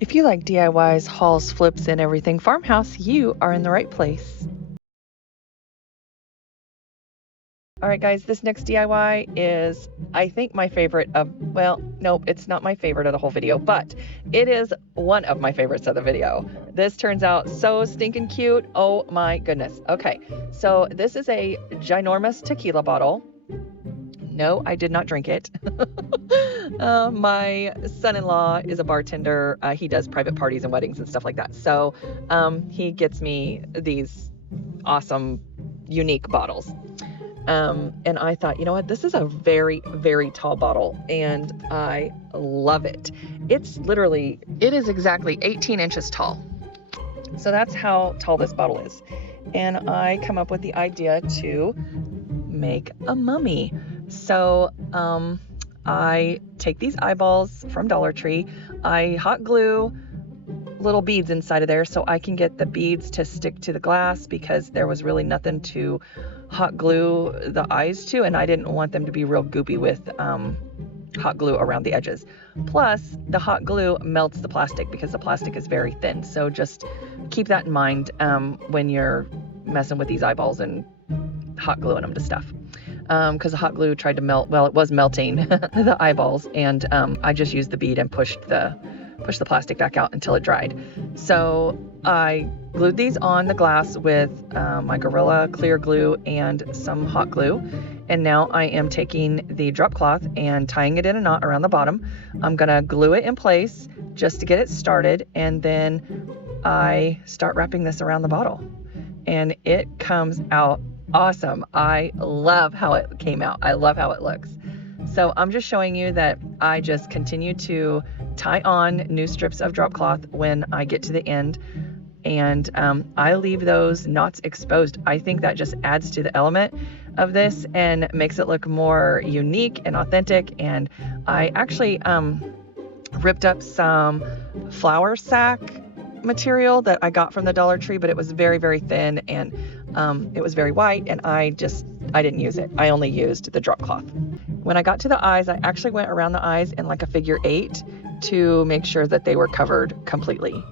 If you like DIYs, hauls, flips, and everything Farmhouse, you are in the right place. Alright guys, this next DIY is, I think, my favorite of, well, nope, it's not my favorite of the whole video, but it is one of my favorites of the video. This turns out so stinking cute. Oh my goodness. Okay, so this is a ginormous tequila bottle. No, I did not drink it. My son-in-law is a bartender. He does private parties and weddings and stuff like that. So he gets me these awesome, unique bottles. And I thought, you know what, this is a very, very tall bottle and I love it. It is exactly 18 inches tall. So that's how tall this bottle is. And I come up with the idea to make a mummy. So I take these eyeballs from Dollar Tree, I hot glue little beads inside of there so I can get the beads to stick to the glass, because there was really nothing to hot glue the eyes to, and I didn't want them to be real goopy with hot glue around the edges. Plus, the hot glue melts the plastic because the plastic is very thin. So just keep that in mind when you're messing with these eyeballs and hot gluing them to stuff. Because the hot glue tried to melt, well, it was melting the eyeballs, and I just used the bead and pushed the plastic back out until it dried. So I glued these on the glass with my Gorilla clear glue and some hot glue. And now I am taking the drop cloth and tying it in a knot around the bottom. I'm gonna glue it in place just to get it started, and then I start wrapping this around the bottle. And it comes out awesome. I love how it came out. I love how it looks. So I'm just showing you that I just continue to tie on new strips of drop cloth when I get to the end, and I leave those knots exposed. I think that just adds to the element of this and makes it look more unique and authentic. And I actually ripped up some flour sack material that I got from the Dollar Tree, but it was very, very thin, and it was very white, and I didn't use it. I only used the drop cloth. When I got to the eyes, I actually went around the eyes in like a figure 8 to make sure that they were covered completely.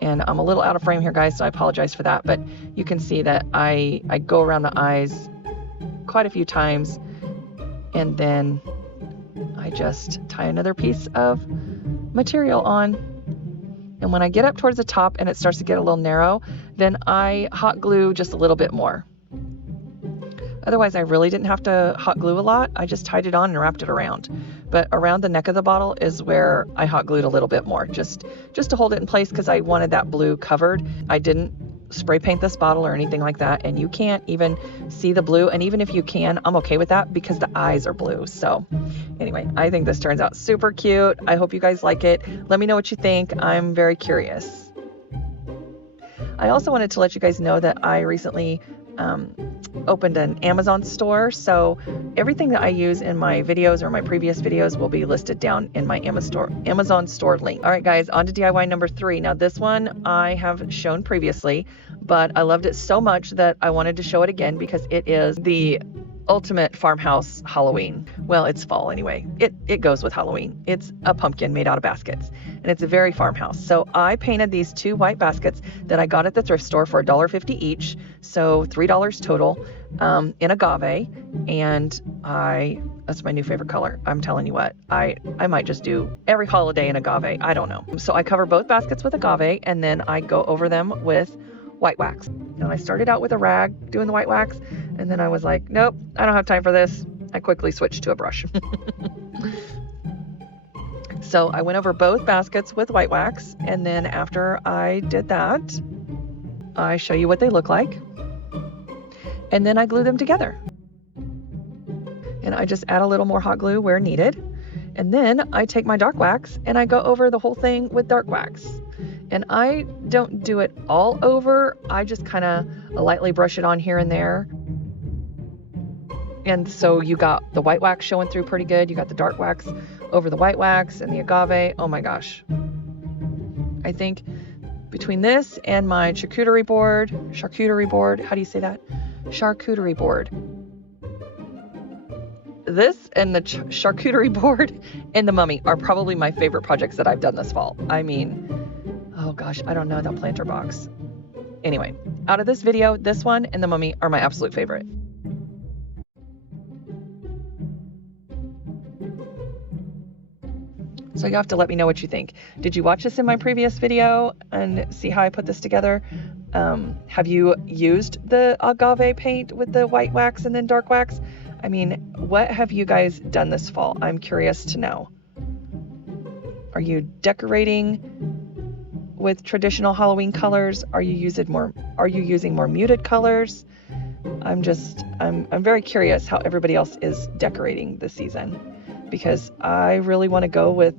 And I'm a little out of frame here, guys, so I apologize for that, but you can see that I go around the eyes quite a few times, and then I just tie another piece of material on. And when I get up towards the top and it starts to get a little narrow, then I hot glue just a little bit more. Otherwise, I really didn't have to hot glue a lot. I just tied it on and wrapped it around. But around the neck of the bottle is where I hot glued a little bit more, just to hold it in place, because I wanted that blue covered. I didn't spray paint this bottle or anything like that, and you can't even see the blue. And even if you can, I'm okay with that because the eyes are blue. So anyway, I think this turns out super cute. I hope you guys like it. Let me know what you think. I'm very curious. I also wanted to let you guys know that I recently opened an Amazon store, so everything that I use in my videos or my previous videos will be listed down in my Amazon store link. All right, guys, on to DIY number 3. Now, this one I have shown previously, but I loved it so much that I wanted to show it again because it is the ultimate farmhouse Halloween. Well, it's fall anyway. It goes with Halloween. It's a pumpkin made out of baskets, and it's a very farmhouse. So I painted these 2 white baskets that I got at the thrift store for $1.50 each, so $3 total, in agave. And that's my new favorite color. I'm telling you what, I might just do every holiday in agave. I don't know. So I cover both baskets with agave, and then I go over them with white wax. And I started out with a rag doing the white wax, and then I was like, nope, I don't have time for this. I quickly switched to a brush. So I went over both baskets with white wax, and then after I did that, I show you what they look like, and then I glue them together. And I just add a little more hot glue where needed, and then I take my dark wax and I go over the whole thing with dark wax. And I don't do it all over. I just kind of lightly brush it on here and there. And so you got the white wax showing through pretty good. You got the dark wax over the white wax and the agave. Oh my gosh. I think between this and my charcuterie board, how do you say that? Charcuterie board. this and the charcuterie board and the mummy are probably my favorite projects that I've done this fall. I mean, oh gosh, I don't know, that planter box. Anyway, out of this video, this one and the mummy are my absolute favorite. So you have to let me know what you think. Did you watch this in my previous video and see how I put this together? Have you used the agave paint with the white wax and then dark wax? I mean, what have you guys done this fall? I'm curious to know. Are you decorating with traditional Halloween colors? Are you using more muted colors? I'm very curious how everybody else is decorating this season, because I really want to go with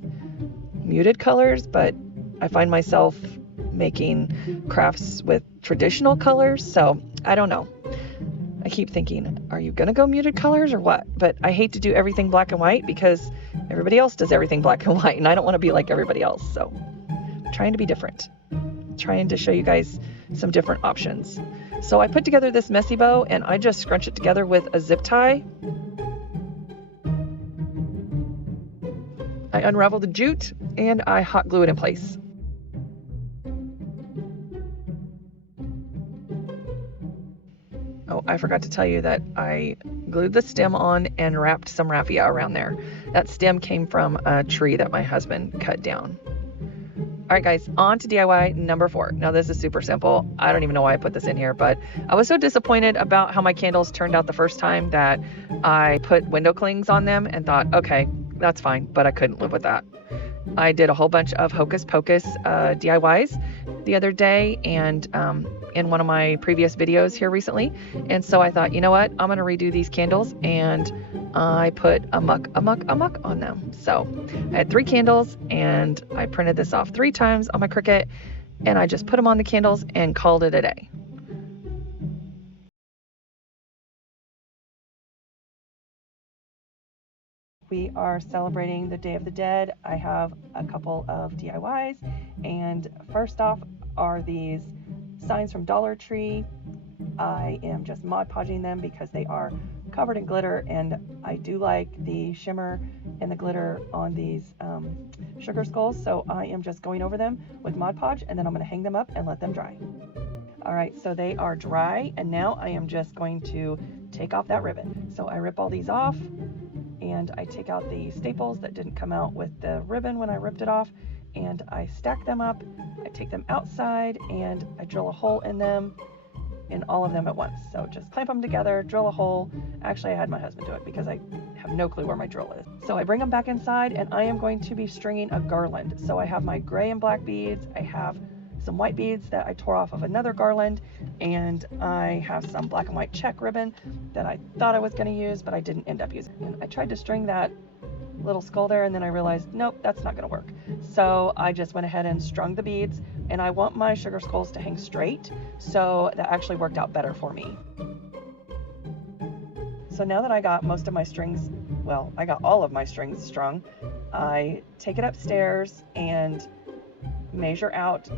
muted colors, but I find myself making crafts with traditional colors, so I don't know. I keep thinking, are you gonna go muted colors or what? But I hate to do everything black and white because everybody else does everything black and white, and I don't want to be like everybody else, so I'm trying to be different. Trying to show you guys some different options. So I put together this messy bow and I just scrunch it together with a zip tie. I unravel the jute and I hot glue it in place. Oh, I forgot to tell you that I glued the stem on and wrapped some raffia around there. That stem came from a tree that my husband cut down. All right, guys, on to DIY number 4. Now, this is super simple. I don't even know why I put this in here, but I was so disappointed about how my candles turned out the first time that I put window clings on them and thought, okay, that's fine, but I couldn't live with that. I did a whole bunch of hocus pocus DIYs the other day and in one of my previous videos here recently. And so I thought, you know what, I'm going to redo these candles, and I put a muck on them. So I had 3 candles and I printed this off 3 times on my Cricut, and I just put them on the candles and called it a day. We are celebrating the Day of the Dead. I have a couple of DIYs, and first off are these signs from Dollar Tree. I am just Mod Podging them because they are covered in glitter, and I do like the shimmer and the glitter on these sugar skulls, so I am just going over them with Mod Podge, and then I'm going to hang them up and let them dry. All right, so they are dry, and now I am just going to take off that ribbon. So I rip all these off, and I take out the staples that didn't come out with the ribbon when I ripped it off, and I stack them up. I take them outside and I drill a hole in them, in all of them at once. So just clamp them together, drill a hole. Actually, I had my husband do it because I have no clue where my drill is. So I bring them back inside, and I am going to be stringing a garland. So I have my gray and black beads. I have some white beads that I tore off of another garland, and I have some black and white check ribbon that I thought I was going to use, but I didn't end up using. And I tried to string that little skull there, and then I realized, nope, that's not going to work. So I just went ahead and strung the beads, and I want my sugar skulls to hang straight, so that actually worked out better for me. So now that I got most of my strings, well, I got all of my strings strung, I take it upstairs and measure out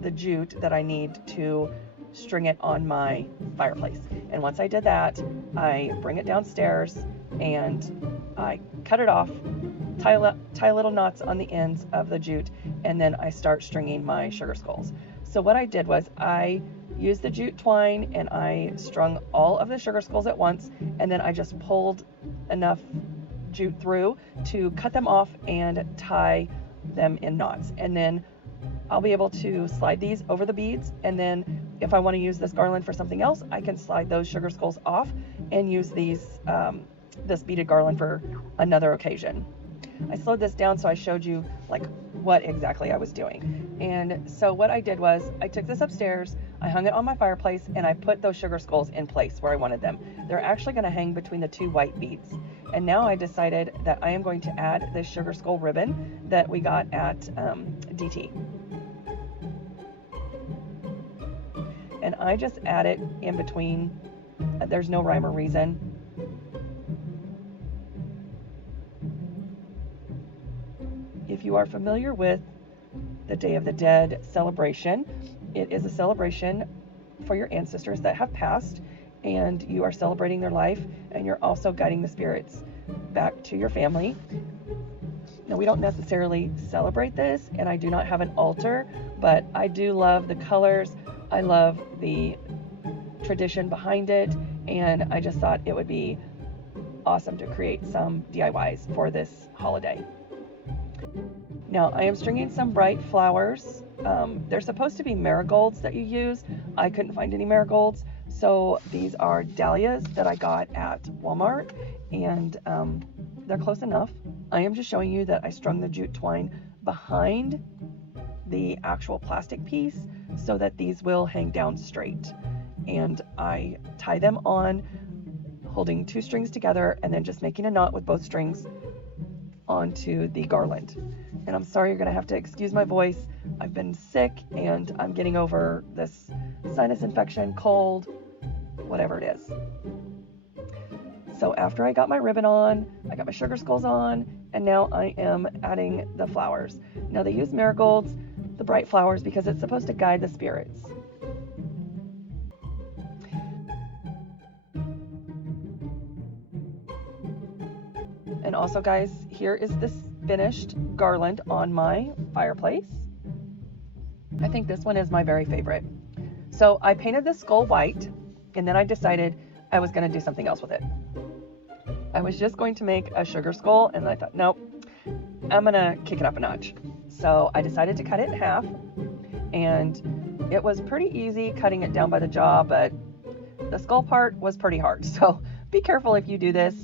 the jute that I need to string it on my fireplace. And once I did that, I bring it downstairs and I cut it off, tie little knots on the ends of the jute, and then I start stringing my sugar skulls. So what I did was I used the jute twine and I strung all of the sugar skulls at once, and then I just pulled enough jute through to cut them off and tie them in knots. And then I'll be able to slide these over the beads, and then if I want to use this garland for something else, I can slide those sugar skulls off and use these this beaded garland for another occasion. I slowed this down so I showed you like what exactly I was doing. And so what I did was I took this upstairs, I hung it on my fireplace, and I put those sugar skulls in place where I wanted them. They're actually going to hang between the 2 white beads. And now I decided that I am going to add this sugar skull ribbon that we got at DT. And I just add it in between. There's no rhyme or reason. If you are familiar with the Day of the Dead celebration, it is a celebration for your ancestors that have passed, and you are celebrating their life, and you're also guiding the spirits back to your family. Now, we don't necessarily celebrate this, and I do not have an altar, but I do love the colors. I love the tradition behind it, and I just thought it would be awesome to create some DIYs for this holiday. Now, I am stringing some bright flowers. They're supposed to be marigolds that you use. I couldn't find any marigolds, so these are dahlias that I got at Walmart, and they're close enough. I am just showing you that I strung the jute twine behind the actual plastic piece so that these will hang down straight. And I tie them on, holding 2 strings together and then just making a knot with both strings onto the garland. And I'm sorry, you're gonna have to excuse my voice. I've been sick and I'm getting over this sinus infection, cold, whatever it is. So after I got my ribbon on, I got my sugar skulls on, and now I am adding the flowers. Now they use marigolds, the bright flowers, because it's supposed to guide the spirits. And also, guys, here is this finished garland on my fireplace. I think this one is my very favorite. So I painted the skull white, and then I decided I was going to do something else with it. I was just going to make a sugar skull, and I thought, nope, I'm going to kick it up a notch. So I decided to cut it in half, and it was pretty easy cutting it down by the jaw, but the skull part was pretty hard. So be careful if you do this.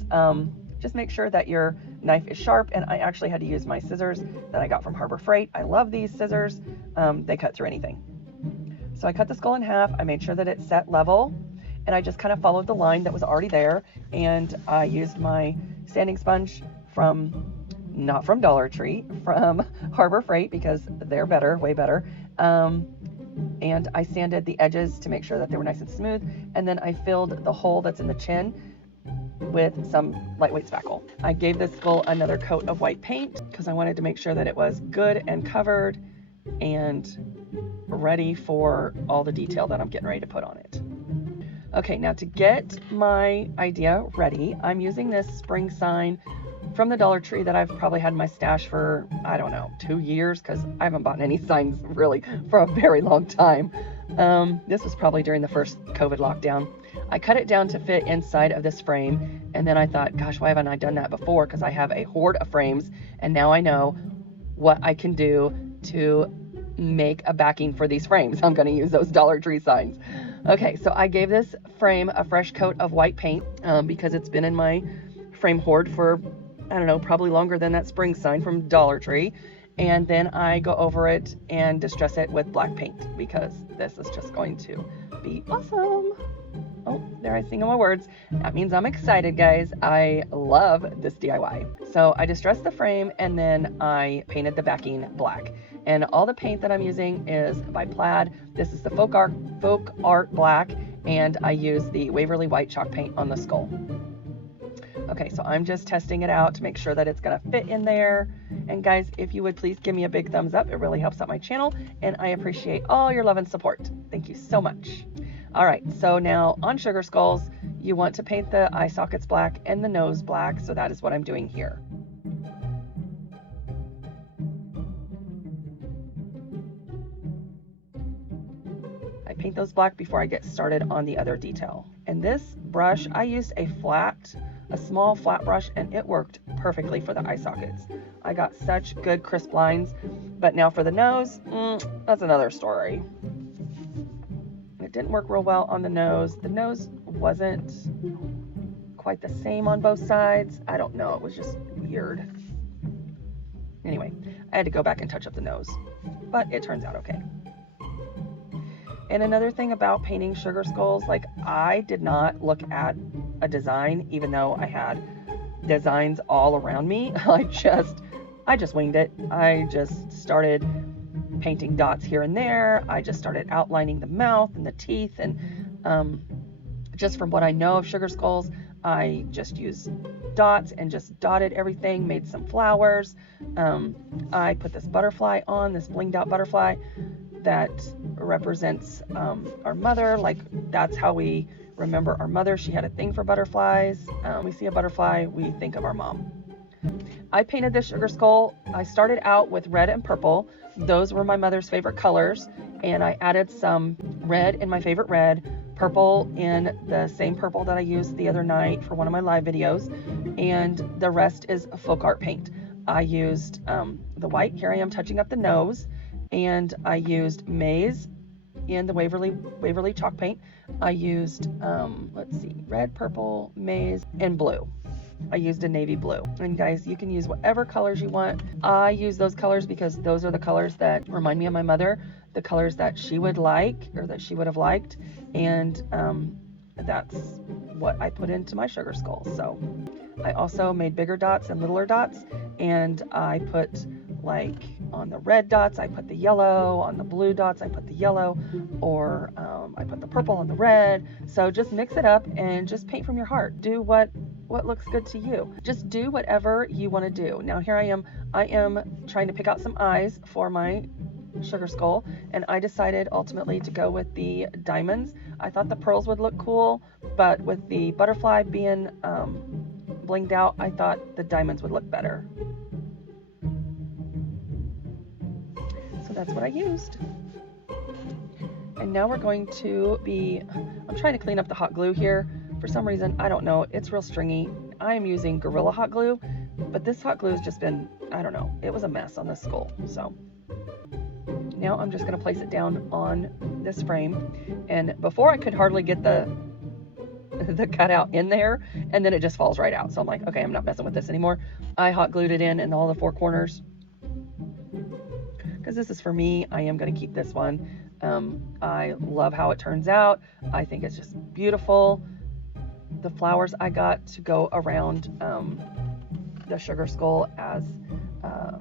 Just make sure that your knife is sharp, and I actually had to use my scissors that I got from Harbor Freight. I love these scissors. They cut through anything. So I cut the skull in half. I made sure that it's set level, and I just kind of followed the line that was already there, and I used my sanding sponge not from Dollar Tree, from Harbor Freight, because they're better, way better. And I sanded the edges to make sure that they were nice and smooth, and then I filled the hole that's in the chin with some lightweight spackle. I gave this skull another coat of white paint because I wanted to make sure that it was good and covered and ready for all the detail that I'm getting ready to put on it. Okay, now to get my idea ready, I'm using this spring sign from the Dollar Tree that I've probably had in my stash for, I don't know, 2 years, because I haven't bought any signs really for a very long time. This was probably during the first COVID lockdown. I cut it down to fit inside of this frame, and then I thought, gosh, why haven't I done that before? Because I have a hoard of frames, and now I know what I can do to make a backing for these frames. I'm going to use those Dollar Tree signs. Okay, so I gave this frame a fresh coat of white paint because it's been in my frame hoard for, I don't know, probably longer than that spring sign from Dollar Tree. And then I go over it and distress it with black paint because this is just going to be awesome. Oh, there I sing all my words. That means I'm excited, guys. I love this DIY. So I distressed the frame and then I painted the backing black. And all the paint that I'm using is by Plaid. This is the Folk Art Black, and I use the Waverly White chalk paint on the skull. Okay, so I'm just testing it out to make sure that it's gonna fit in there. And guys, if you would please give me a big thumbs up, it really helps out my channel, and I appreciate all your love and support. Thank you so much. All right, so now on sugar skulls, you want to paint the eye sockets black and the nose black, so that is what I'm doing here. I paint those black before I get started on the other detail. And this brush, I used a small flat brush, and it worked perfectly for the eye sockets. I got such good crisp lines, but now for the nose, that's another story. It didn't work real well on the nose. The nose wasn't quite the same on both sides. I don't know, it was just weird. Anyway, I had to go back and touch up the nose, but it turns out okay. And another thing about painting sugar skulls, like I did not look at a design, even though I had designs all around me. I just winged it. I just started painting dots here and there. I just started outlining the mouth and the teeth, and just from what I know of sugar skulls, I just used dots and just dotted everything, made some flowers. I put this butterfly on, this blinged out butterfly that represents our mother. Like, that's how we remember our mother. She had a thing for butterflies. We see a butterfly, we think of our mom. I painted this sugar skull. I started out with red and purple. Those were my mother's favorite colors, and I added some red in my favorite red, purple in the same purple that I used the other night for one of my live videos, and the rest is folk art paint. I used the white. Here I am touching up the nose, and I used maize in the Waverly chalk paint. I used let's see, red, purple, maize, and blue. I used a navy blue. And guys, you can use whatever colors you want. I use those colors because those are the colors that remind me of my mother, the colors that she would like, or that she would have liked, and that's what I put into my sugar skull. So I also made bigger dots and littler dots, and I put, like, on the red dots I put the yellow, on the blue dots I put the yellow, or I put the purple on the red. So just mix it up and just paint from your heart. Do what looks good to you. Just do whatever you want to do. Now here I am trying to pick out some eyes for my sugar skull, and I decided ultimately to go with the diamonds. I thought the pearls would look cool, but with the butterfly being blinged out, I thought the diamonds would look better. So that's what I used. And now we're going to be, I'm trying to clean up the hot glue here. For some reason, I don't know, it's real stringy. I am using Gorilla hot glue, but this hot glue has just been, I don't know, it was a mess on this skull. So now I'm just going to place it down on this frame. And before I could hardly get the cutout in there, and then it just falls right out. So I'm like, okay, I'm not messing with this anymore. I hot glued it in all the four corners because this is for me. I am going to keep this one. I love how it turns out. I think it's just beautiful. The flowers I got to go around the sugar skull as a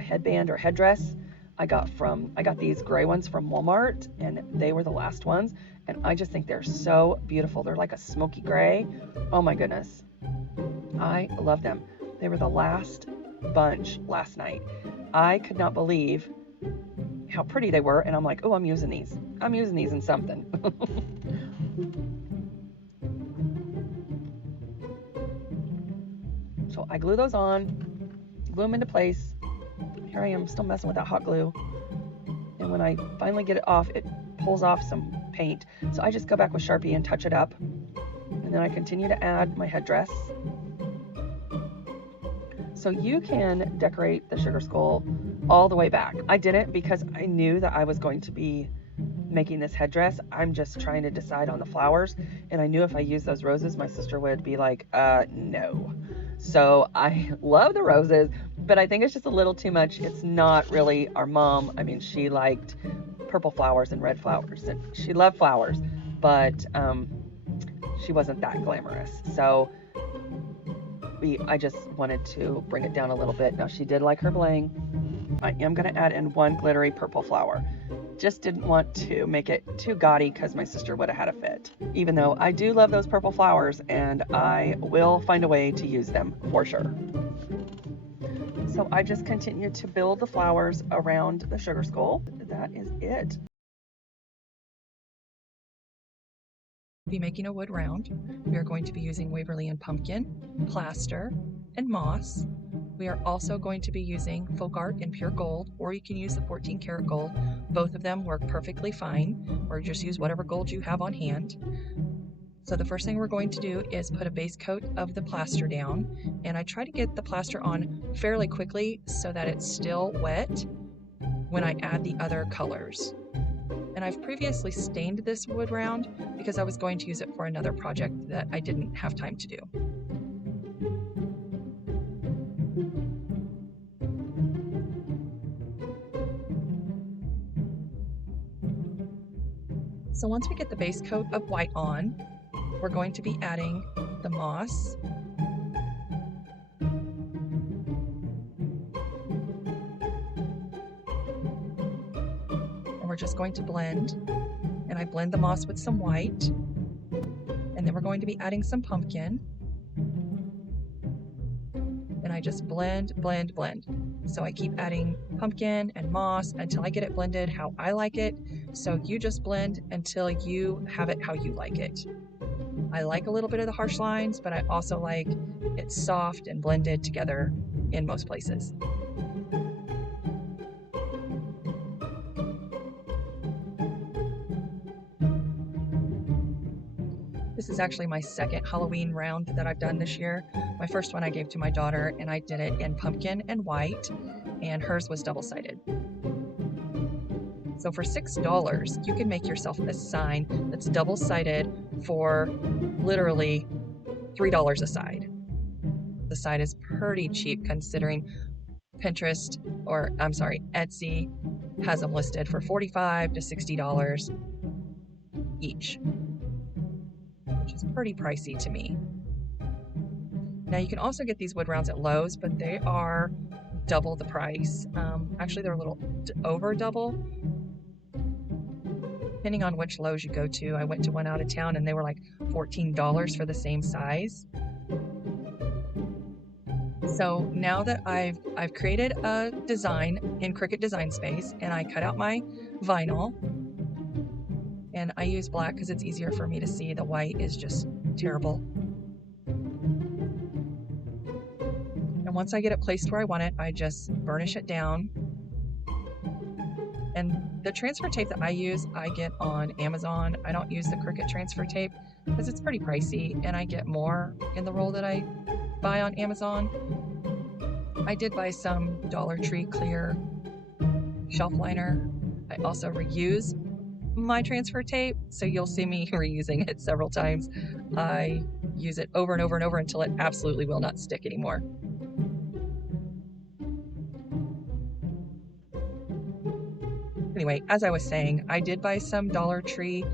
headband or headdress, I got these gray ones from Walmart, and they were the last ones, and I just think they're so beautiful. They're like a smoky gray. Oh my goodness, I love them. They were the last bunch last night. I could not believe how pretty they were, and I'm like, oh, I'm using these in something. So I glue those on, glue them into place. Here I am still messing with that hot glue, and when I finally get it off, it pulls off some paint. So I just go back with Sharpie and touch it up, and then I continue to add my headdress. So you can decorate the sugar skull all the way back. I didn't because I knew that I was going to be making this headdress. I'm just trying to decide on the flowers, and I knew if I used those roses, my sister would be like, no. So I love the roses, but I think it's just a little too much. It's not really our mom. I mean, she liked purple flowers and red flowers, and she loved flowers, but she wasn't that glamorous. So I just wanted to bring it down a little bit. Now, she did like her bling. I am going to add in one glittery purple flower. Just didn't want to make it too gaudy because my sister would have had a fit. Even though I do love those purple flowers, and I will find a way to use them for sure. So I just continue to build the flowers around the sugar skull. That is it. Be making a wood round. We are going to be using Waverly and pumpkin, plaster, and moss. We are also going to be using folk art in pure gold, or you can use the 14 karat gold. Both of them work perfectly fine, or just use whatever gold you have on hand. So the first thing we're going to do is put a base coat of the plaster down, and I try to get the plaster on fairly quickly so that it's still wet when I add the other colors. And I've previously stained this wood round because I was going to use it for another project that I didn't have time to do. So once we get the base coat of white on, we're going to be adding the moss, and we're just going to blend. And I blend the moss with some white, and then we're going to be adding some pumpkin, and I just blend, blend, blend. So I keep adding pumpkin and moss until I get it blended how I like it. So you just blend until you have it how you like it. I like a little bit of the harsh lines, but I also like it soft and blended together in most places. This is actually my second Halloween round that I've done this year. My first one I gave to my daughter, and I did it in pumpkin and white, and hers was double-sided. So for $6, you can make yourself a sign that's double-sided for literally $3 a side. The side is pretty cheap considering Pinterest, or I'm sorry, Etsy has them listed for $45 to $60 each, which is pretty pricey to me. Now you can also get these wood rounds at Lowe's, but they are double the price. Actually, they're a little over double, depending on which Lowe's you go to. I went to one out of town and they were like $14 for the same size. So now that I've created a design in Cricut Design Space, and I cut out my vinyl, and I use black because it's easier for me to see. The white is just terrible. And once I get it placed where I want it, I just burnish it down. And the transfer tape that I use, I get on Amazon. I don't use the Cricut transfer tape because it's pretty pricey, and I get more in the roll that I buy on Amazon. I did buy some Dollar Tree clear shelf liner. I also reuse my transfer tape, so you'll see me reusing it several times. I use it over and over and over until it absolutely will not stick anymore. Anyway, as I was saying, I did buy some Dollar Tree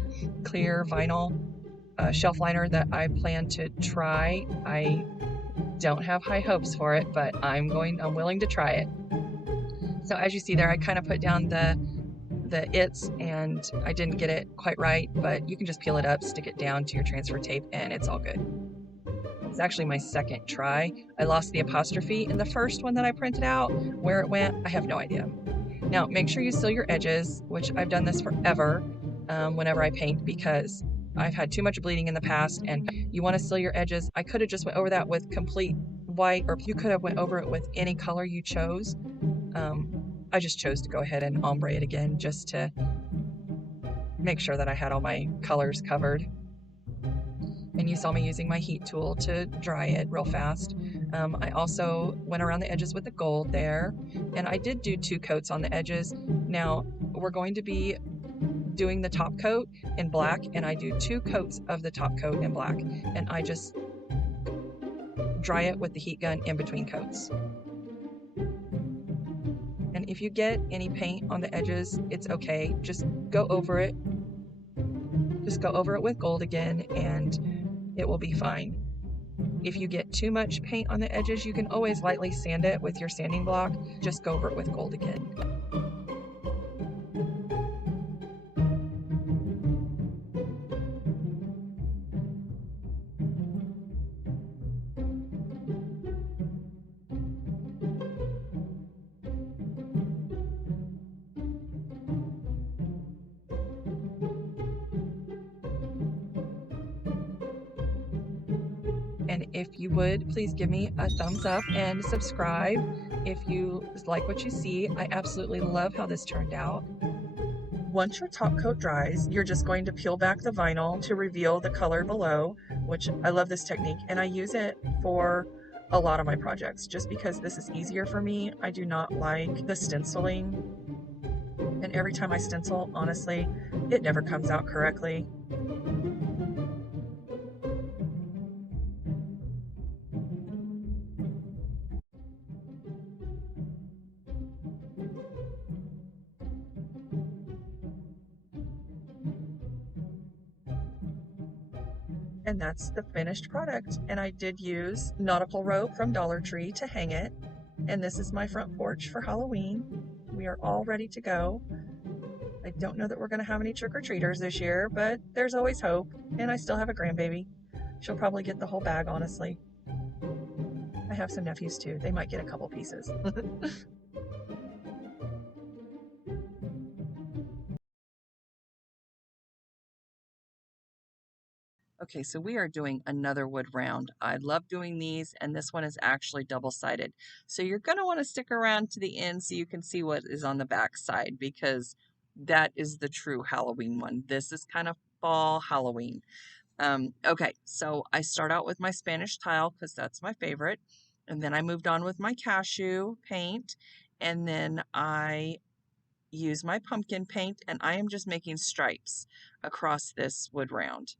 clear vinyl shelf liner that I plan to try. I don't have high hopes for it, but I'm willing to try it. So as you see there, I kind of put down the its, and I didn't get it quite right, but you can just peel it up, stick it down to your transfer tape, and it's all good. It's actually my second try. I lost the apostrophe in the first one that I printed out. Where it went, I have no idea. Now, make sure you seal your edges, which I've done this forever whenever I paint, because I've had too much bleeding in the past, and you want to seal your edges. I could have just went over that with complete white, or you could have went over it with any color you chose. I just chose to go ahead and ombre it again just to make sure that I had all my colors covered. And you saw me using my heat tool to dry it real fast. I also went around the edges with the gold there, and I did do 2 coats on the edges. Now we're going to be doing the top coat in black, and I do 2 coats of the top coat in black, and I just dry it with the heat gun in between coats. And if you get any paint on the edges, it's okay. Just go over it. Just go over it with gold again, and it will be fine. If you get too much paint on the edges, you can always lightly sand it with your sanding block. Just go over it with gold again. And if you would, please give me a thumbs up and subscribe if you like what you see. I absolutely love how this turned out. Once your top coat dries, you're just going to peel back the vinyl to reveal the color below, which I love this technique, and I use it for a lot of my projects just because this is easier for me. I do not like the stenciling, and every time I stencil, honestly, it never comes out correctly. And that's the finished product. And I did use nautical rope from Dollar Tree to hang it. And this is my front porch for Halloween. We are all ready to go. I don't know that we're going to have any trick-or-treaters this year, but there's always hope. And I still have a grandbaby. She'll probably get the whole bag, honestly. I have some nephews too. They might get a couple pieces. Okay, so we are doing another wood round. I love doing these, and this one is actually double-sided. So you're going to want to stick around to the end so you can see what is on the back side, because that is the true Halloween one. This is kind of fall Halloween. Okay, so I start out with my Spanish tile because that's my favorite. And then I moved on with my cashew paint. And then I use my pumpkin paint, and I am just making stripes across this wood round.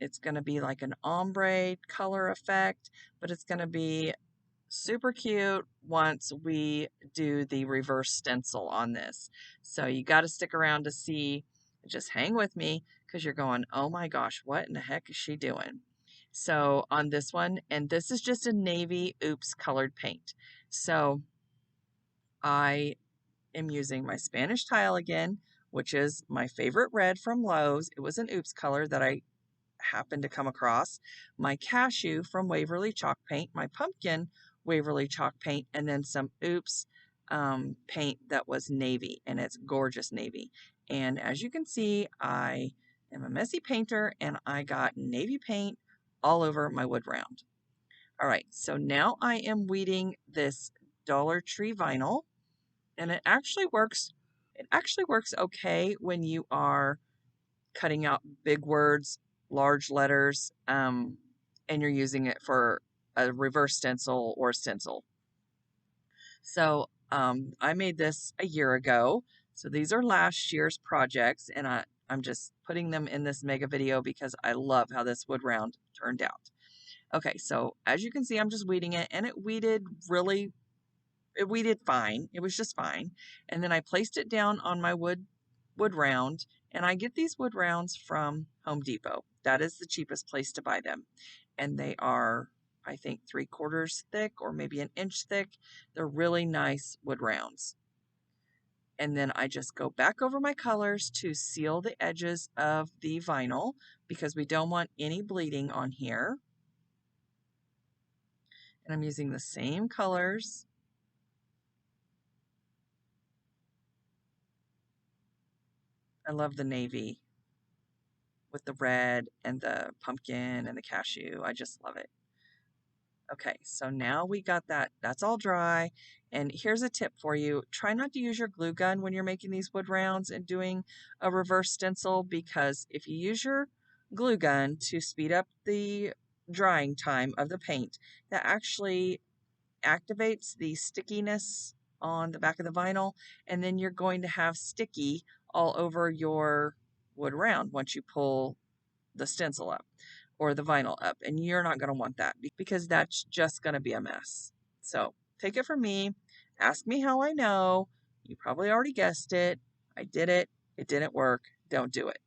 It's going to be like an ombre color effect, but it's going to be super cute once we do the reverse stencil on this. So you got to stick around to see, just hang with me because you're going, oh my gosh, what in the heck is she doing? So on this one, and this is just a navy oops colored paint. So I am using my Spanish tile again, which is my favorite red from Lowe's. It was an oops color that I happened to come across. My cashew from Waverly Chalk Paint, my pumpkin Waverly Chalk Paint, and then some oops paint that was navy, and it's gorgeous navy. And as you can see, I am a messy painter, and I got navy paint all over my wood round. All right, so now I am weeding this Dollar Tree vinyl, and it actually works. It actually works okay when you are cutting out big words, large letters, and you're using it for a reverse stencil or stencil. So I made this a year ago. So these are last year's projects, and I'm just putting them in this mega video because I love how this wood round turned out. Okay, so as you can see, I'm just weeding it, and it weeded fine. It was just fine. And then I placed it down on my wood round, and I get these wood rounds from Home Depot. That is the cheapest place to buy them. And they are, I think, 3/4 thick or maybe an inch thick. They're really nice wood rounds. And then I just go back over my colors to seal the edges of the vinyl because we don't want any bleeding on here. And I'm using the same colors. I love the navy with the red and the pumpkin and the cashew. I just love it. Okay, so now we got that. That's all dry. And here's a tip for you. Try not to use your glue gun when you're making these wood rounds and doing a reverse stencil, because if you use your glue gun to speed up the drying time of the paint, that actually activates the stickiness on the back of the vinyl, and then you're going to have sticky all over your wood round once you pull the stencil up or the vinyl up, and you're not going to want that because that's just going to be a mess. So take it from me. Ask me how I know. You probably already guessed it. I did it. It didn't work. Don't do it.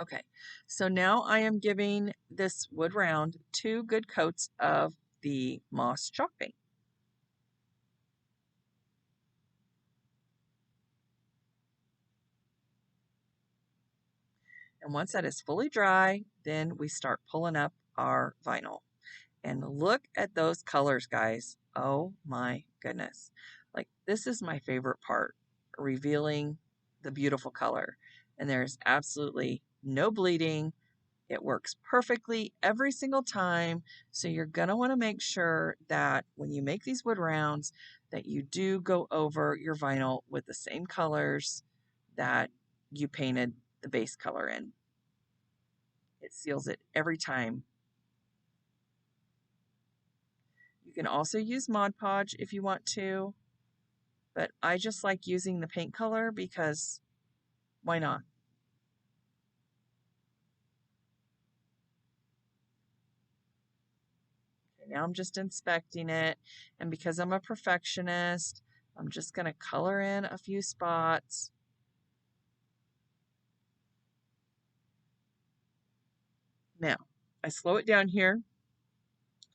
Okay, so now I am giving this wood round 2 good coats of the moss chalk paint. And once that is fully dry, then we start pulling up our vinyl. And look at those colors, guys. Oh my goodness. Like, this is my favorite part, revealing the beautiful color. And there's absolutely no bleeding. It works perfectly every single time. So you're going to want to make sure that when you make these wood rounds, that you do go over your vinyl with the same colors that you painted the base color in. It seals it every time. You can also use Mod Podge if you want to, but I just like using the paint color because why not? Okay, now I'm just inspecting it, and because I'm a perfectionist, I'm just going to color in a few spots. Now, I slow it down here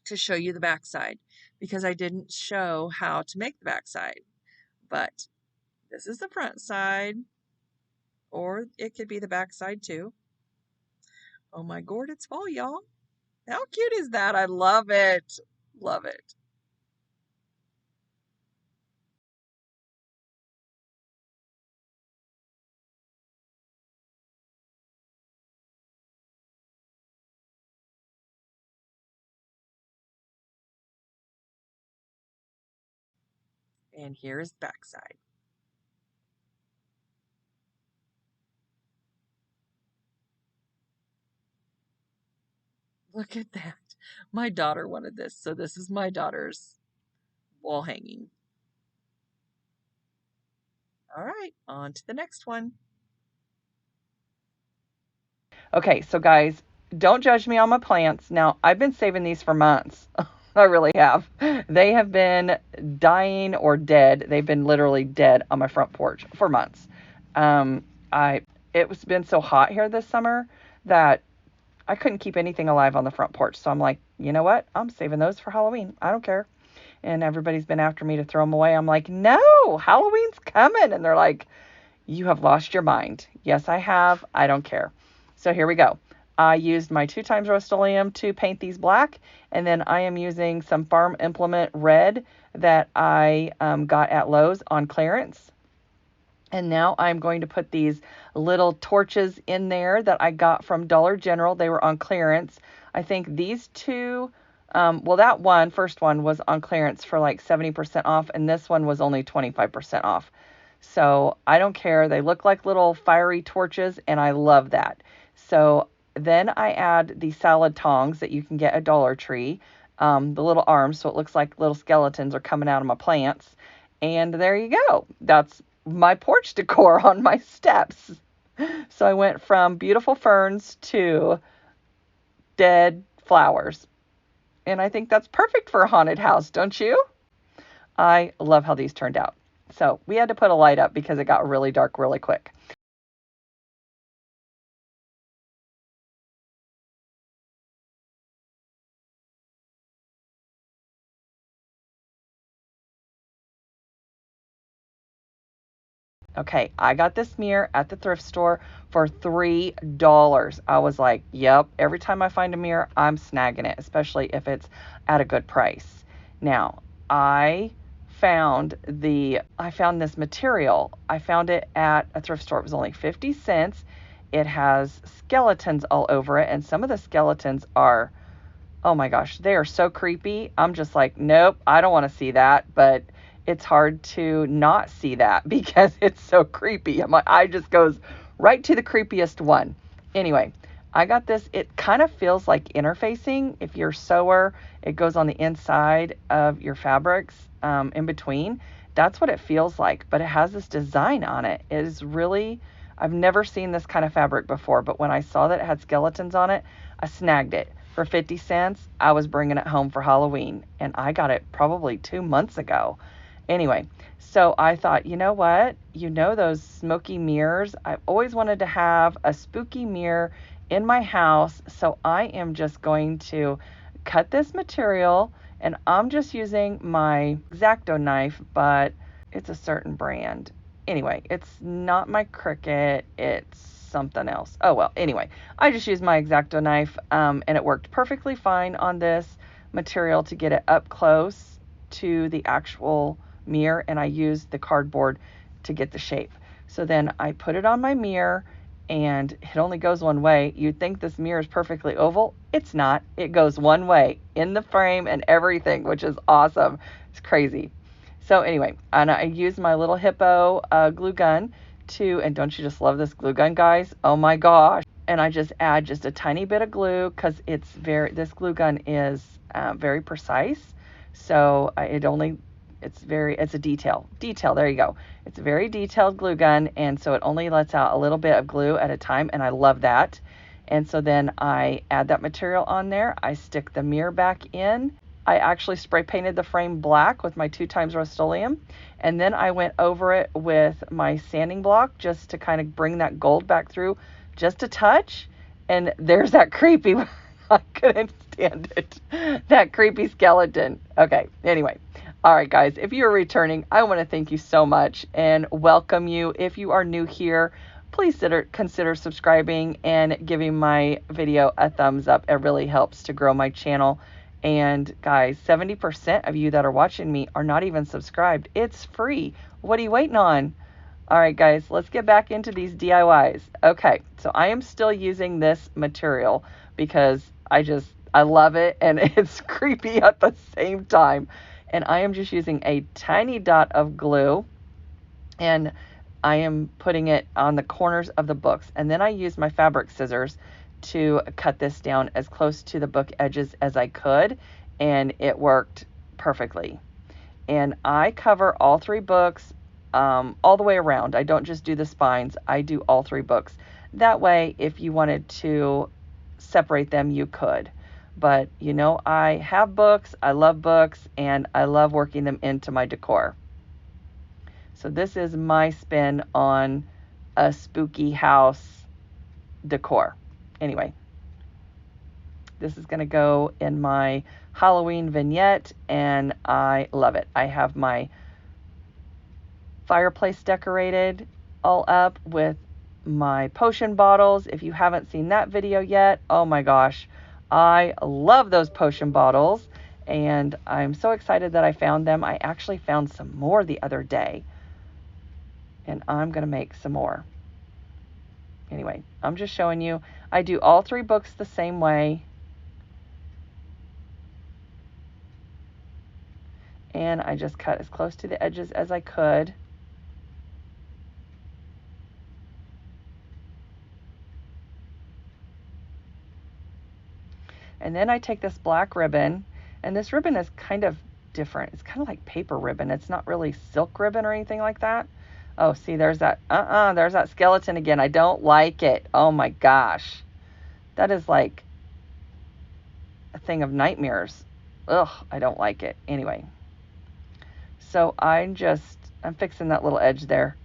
to show you the backside because I didn't show how to make the backside, but this is the front side, or it could be the backside too. Oh my gourd, it's fall, y'all. How cute is that? I love it. Love it. And here's backside. Look at that. My daughter wanted this, so this is my daughter's wall hanging. All right, on to the next one. Okay, so guys, don't judge me on my plants. Now, I've been saving these for months. I really have. They have been dying or dead. They've been literally dead on my front porch for months. I It's been so hot here this summer that I couldn't keep anything alive on the front porch. So I'm like, you know what? I'm saving those for Halloween. I don't care. And everybody's been after me to throw them away. I'm like, no, Halloween's coming. And they're like, you have lost your mind. Yes, I have. I don't care. So here we go. I used my 2x Rust-Oleum to paint these black, and then I am using some Farm Implement red that I got at Lowe's on clearance. And now I'm going to put these little torches in there that I got from Dollar General. They were on clearance. I think these two, well, that one, first one was on clearance for like 70% off, and this one was only 25% off. So I don't care. They look like little fiery torches, and I love that. So then I add the salad tongs that you can get at Dollar Tree, the little arms, so it looks like little skeletons are coming out of my plants. And there you go. That's my porch decor on my steps. So I went from beautiful ferns to dead flowers. And I think that's perfect for a haunted house, don't you? I love how these turned out. So we had to put a light up because it got really dark really quick. Okay, I got this mirror at the thrift store for $3. I was like, yep, every time I find a mirror, I'm snagging it, especially if it's at a good price. Now, I found this material. I found it at a thrift store. It was only 50 cents. It has skeletons all over it, and some of the skeletons are, oh my gosh, they are so creepy. I'm just like, nope, I don't want to see that. But it's hard to not see that because it's so creepy. My eye just goes right to the creepiest one. Anyway, I got this. It kind of feels like interfacing. If you're a sewer, it goes on the inside of your fabrics in between. That's what it feels like. But it has this design on it. It is really, I've never seen this kind of fabric before. But when I saw that it had skeletons on it, I snagged it. For 50 cents, I was bringing it home for Halloween, and I got it probably 2 months ago. Anyway, so I thought, you know what? You know those smoky mirrors? I've always wanted to have a spooky mirror in my house, so I am just going to cut this material, and I'm just using my X-Acto knife, but it's a certain brand. Anyway, it's not my Cricut, it's something else. Oh well, anyway, I just used my X-Acto knife, and it worked perfectly fine on this material to get it up close to the actual mirror, and I used the cardboard to get the shape. So then I put it on my mirror, and it only goes one way. You'd think this mirror is perfectly oval. It's not. It goes one way in the frame and everything, which is awesome. It's crazy. So anyway, and I used my little hippo glue gun to, and don't you just love this glue gun, guys? Oh my gosh. And I just add just a tiny bit of glue because this glue gun is very precise. So it's a detail, there you go. It's a very detailed glue gun, and so it only lets out a little bit of glue at a time, and I love that. And so then I add that material on there. I stick the mirror back in. I actually spray painted the frame black with my 2x Rust-Oleum, and then I went over it with my sanding block just to kind of bring that gold back through just a touch. And there's that creepy, I couldn't stand it, that creepy skeleton. Okay, anyway. All right, guys, if you're returning, I want to thank you so much and welcome you. If you are new here, please consider subscribing and giving my video a thumbs up. It really helps to grow my channel. And guys, 70% of you that are watching me are not even subscribed. It's free. What are you waiting on? All right, guys, let's get back into these DIYs. Okay, so I am still using this material because I love it and it's creepy at the same time. And I am just using a tiny dot of glue, and I am putting it on the corners of the books. And then I use my fabric scissors to cut this down as close to the book edges as I could, and it worked perfectly. And I cover all 3 books all the way around. I don't just do the spines, I do all 3 books. That way, if you wanted to separate them, you could. But you know, I have books, I love books, and I love working them into my decor. So this is my spin on a spooky house decor. Anyway, this is going to go in my Halloween vignette, and I love it. I have my fireplace decorated all up with my potion bottles. If you haven't seen that video yet, oh my gosh, I love those potion bottles, and I'm so excited that I found them. I actually found some more the other day, and I'm going to make some more. Anyway, I'm just showing you. I do all 3 books the same way. And I just cut as close to the edges as I could. And then I take this black ribbon, and this ribbon is kind of different. It's kind of like paper ribbon. It's not really silk ribbon or anything like that. Oh, see, there's that, there's that skeleton again. I don't like it. Oh my gosh. That is like a thing of nightmares. Ugh, I don't like it. Anyway. So I'm fixing that little edge there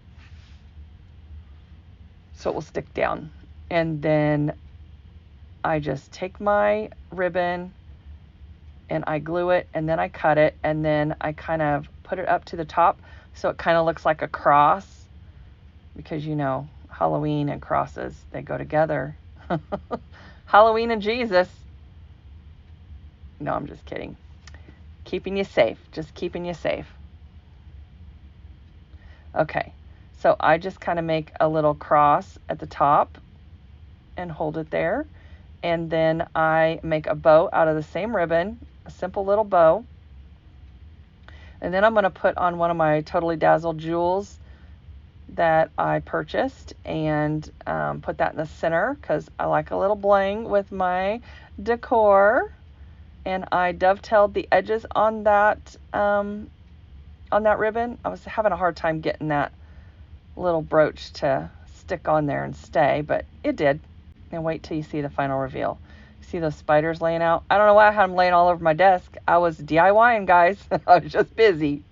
so it will stick down. And then I just take my ribbon and I glue it, and then I cut it, and then I kind of put it up to the top so it kind of looks like a cross, because you know, Halloween and crosses, they go together. Halloween and Jesus. No, I'm just kidding. Keeping you safe, just keeping you safe. Okay, so I just kind of make a little cross at the top and hold it there. And then I make a bow out of the same ribbon, a simple little bow. And then I'm going to put on one of my Totally Dazzled jewels that I purchased, and put that in the center because I like a little bling with my decor. And I dovetailed the edges on that ribbon. I was having a hard time getting that little brooch to stick on there and stay, but it did. And wait till you see the final reveal. See those spiders laying out? I don't know why I had them laying all over my desk. I was DIYing, guys. I was just busy.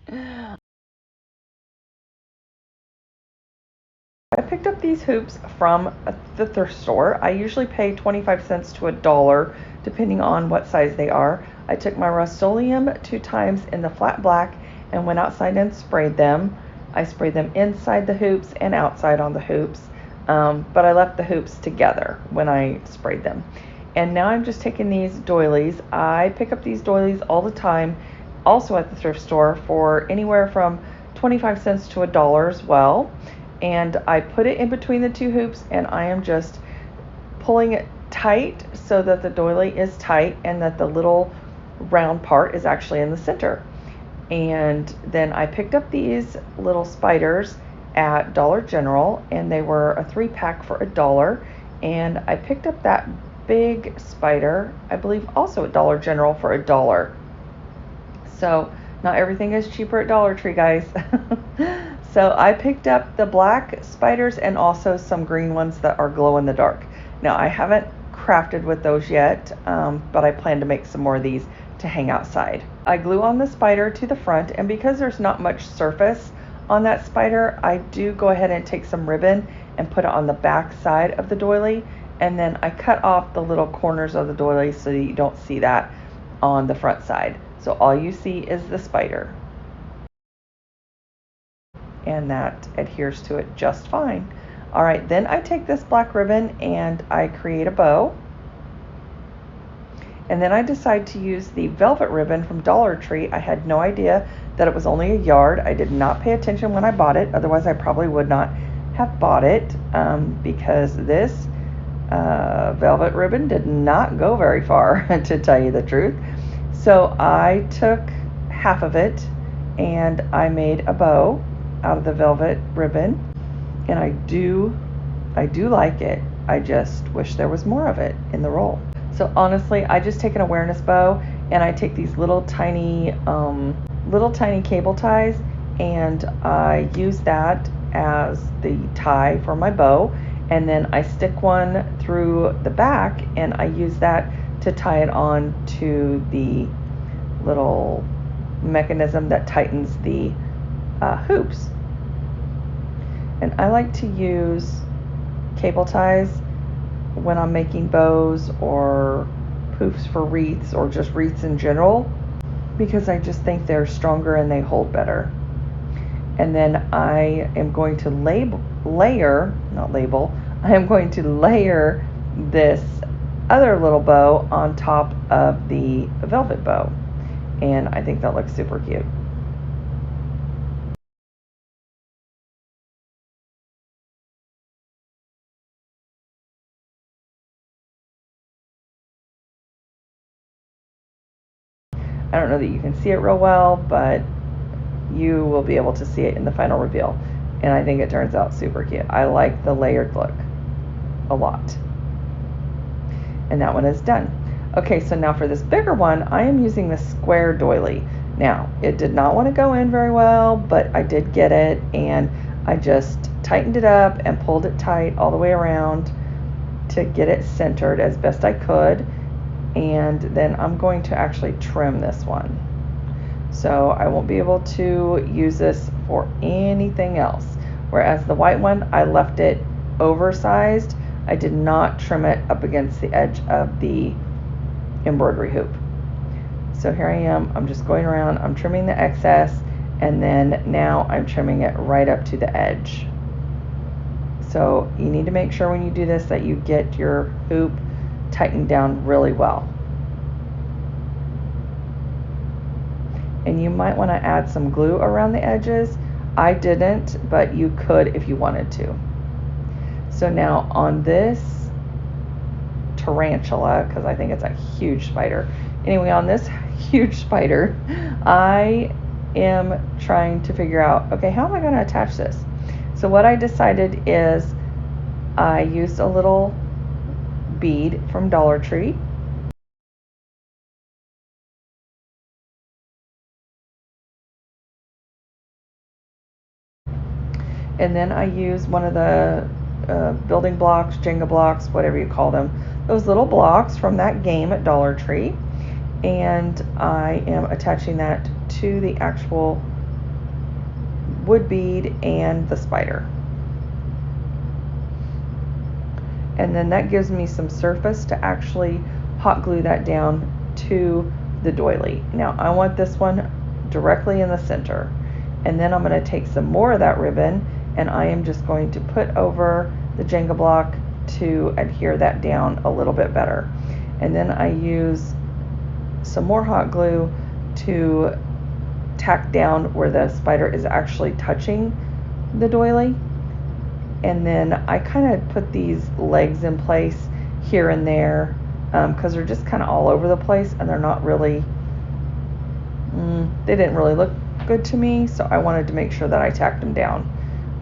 I picked up these hoops from the thrift store. I usually pay 25 cents to $1 depending on what size they are. I took my Rust-Oleum 2 times in the flat black and went outside and sprayed them. I sprayed them inside the hoops and outside on the hoops, but I left the hoops together when I sprayed them. And now I'm just taking these doilies. I pick up these doilies all the time, also at the thrift store, for anywhere from 25 cents to $1 as well. And I put it in between the 2 hoops, and I am just pulling it tight so that the doily is tight and that the little round part is actually in the center. And then I picked up these little spiders at Dollar General, and they were a 3-pack for $1. And I picked up that big spider, I believe also at Dollar General, for $1. So not everything is cheaper at Dollar Tree, guys. So I picked up the black spiders and also some green ones that are glow in the dark. Now I haven't crafted with those yet, but I plan to make some more of these to hang outside. I glue on the spider to the front, and because there's not much surface on that spider, I do go ahead and take some ribbon and put it on the back side of the doily, and then I cut off the little corners of the doily so that you don't see that on the front side. So all you see is the spider. And that adheres to it just fine. All right, then I take this black ribbon and I create a bow. And then I decide to use the velvet ribbon from Dollar Tree. I had no idea that it was only a yard. I did not pay attention when I bought it. Otherwise, I probably would not have bought it, because this velvet ribbon did not go very far, to tell you the truth. So I took half of it and I made a bow out of the velvet ribbon, and I do like it. I just wish there was more of it in the roll. So honestly, I just take an awareness bow and I take these little tiny cable ties, and I use that as the tie for my bow, and then I stick one through the back and I use that to tie it on to the little mechanism that tightens the hoops. And I like to use cable ties when I'm making bows or poofs for wreaths or just wreaths in general, because I just think they're stronger and they hold better. And then I am going to I am going to layer this other little bow on top of the velvet bow, and I think that looks super cute. I don't know that you can see it real well, but you will be able to see it in the final reveal, and I think it turns out super cute. I like the layered look a lot. And that one is done. Okay, so now for this bigger one, I am using the square doily. Now, it did not want to go in very well, but I did get it, and I just tightened it up and pulled it tight all the way around to get it centered as best I could. And then I'm going to actually trim this one. So I won't be able to use this for anything else. Whereas the white one, I left it oversized. I did not trim it up against the edge of the embroidery hoop. So here I am, I'm just going around, I'm trimming the excess, and then now I'm trimming it right up to the edge. So you need to make sure when you do this that you get your hoop tightened down really well. And you might want to add some glue around the edges. I didn't, but you could if you wanted to. So now on this tarantula, because I think it's a huge spider. Anyway, on this huge spider, I am trying to figure out, okay, how am I going to attach this? So what I decided is I used a little bead from Dollar Tree. And then I use one of the building blocks, Jenga blocks, whatever you call them, those little blocks from that game at Dollar Tree. And I am attaching that to the actual wood bead and the spider. And then that gives me some surface to actually hot glue that down to the doily. Now I want this one directly in the center. And then I'm going to take some more of that ribbon and I am just going to put over the Jenga block to adhere that down a little bit better. And then I use some more hot glue to tack down where the spider is actually touching the doily. And then I kind of put these legs in place here and there because they're just kind of all over the place and they're not really, they didn't really look good to me, so I wanted to make sure that I tacked them down